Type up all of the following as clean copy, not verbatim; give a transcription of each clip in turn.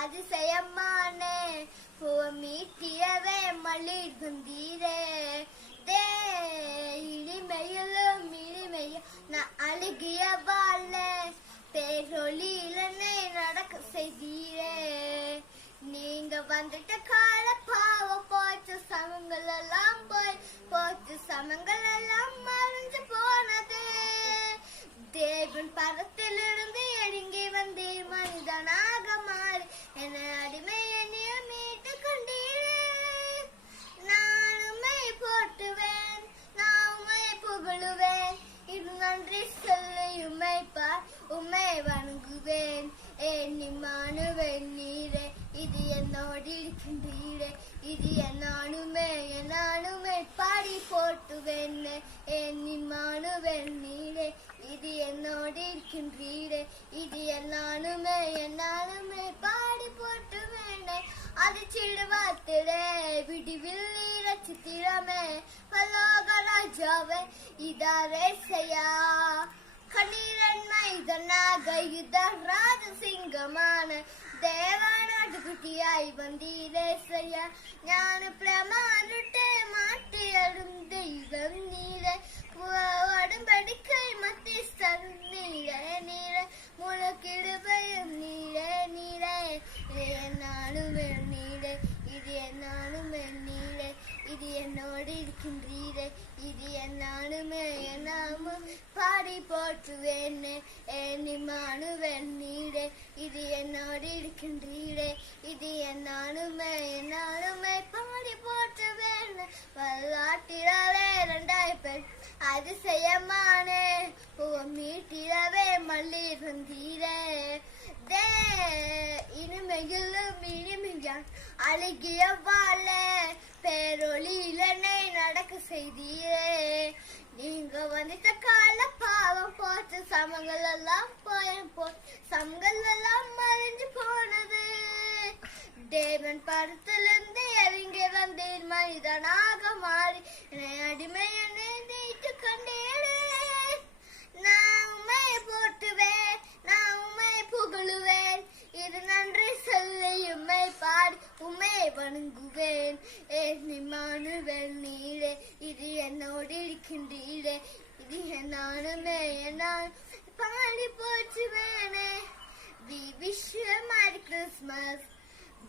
அதிசயமானே மீட்டியவே மளிர் வந்தீரே தே இனிமையிலும் இனிமையும் நான் அழுகிய வாழ பேரொழியிலனை நடக்க செய்தீரே நீங்க வந்துட்ட கால பாவ போச்சு சமங்கள் எல்லாம் போச்சு சமங்கள் எல்லாம் மறைஞ்சு போனது தேவன் பதத்திலிருந்து இறங்கி வந்தீர் மனிதனாக மாறி என அடிமை என்னைய மீட்டு கொண்டீரே நானுமே போட்டுவேன் நான் உமை புகழுவேன் இது நன்றி சொல்லி உமை வணங்குவேன் எண்ணிமானுவேன் நீரே இது என்னோடு இருக்கின்றீரே இது என்னானுமே பாடி போட்டுவேன் எண்ணிமானுவேன் நீரே இது என்னோடு இருக்கின்றீரே இது என்னானுமே பாடி போட்டுவேன் அது சிறுவாத்திலே விடிவில் ரச்சித்திரமே பலோகராஜாவே இதாரே செய்யா கண்ணீரன்மை இதனாக யுத ராஜசிங்கமான தேவனாட்டுக்குட்டியாய் வந்தீரே செய்யா ஞான பிரமானுட்டே மாட்டியடும் தெய்வம் நீரே உடம்படிக்கை மத்திஸ்தன் நீரே நீரே முழக்கிடுபயம் நீரே நீரே என்னானுமே நீரே இது என்னானுமே நீரே இது என்னோடு இருக்கின்றீரே இது என்னானுமே என்னாமும் பாடி போற்றுவேன் எண்ணிமானுவேன் நீரே இது என்னோடு இருக்கின்றீரே இது என்னானுமே பாடி போற்றுவேன் வரலாற்றிலே 2 பேர் அதிசயமானே மீட்டிடவே மல்லிர் வந்தீரே தே இனிமையிலும் இனிமையான் அழகிய வாழ பேரொழியிலனை நடக்க செய்தீரே நீங்க வந்துட்ட கால பாவம் போச்சு சமங்கள் எல்லாம் சமங்கள் எல்லாம் மறைஞ்சு போனது தேவன் படத்திலிருந்து இறங்கி வந்தீர் மனிதனாக மாறி அடிமை என்னை நீட்டு கண்டேரே நான் உமை போட்டுவேன் நான் உமை புகழுவேன் இது நன்றி சொல்லி உமை பாடி உமை வணங்குவேன் எண்ணிமானுவேன் நீரே இது என்னோடு இருக்கின்றீரே இது என்னானுமே பாடி போச்சுவேனே We wish you a Merry Christmas.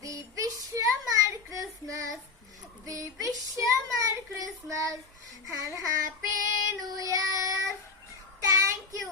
We wish you a Merry Christmas. We wish you a Merry Christmas and Happy New Year. Thank you.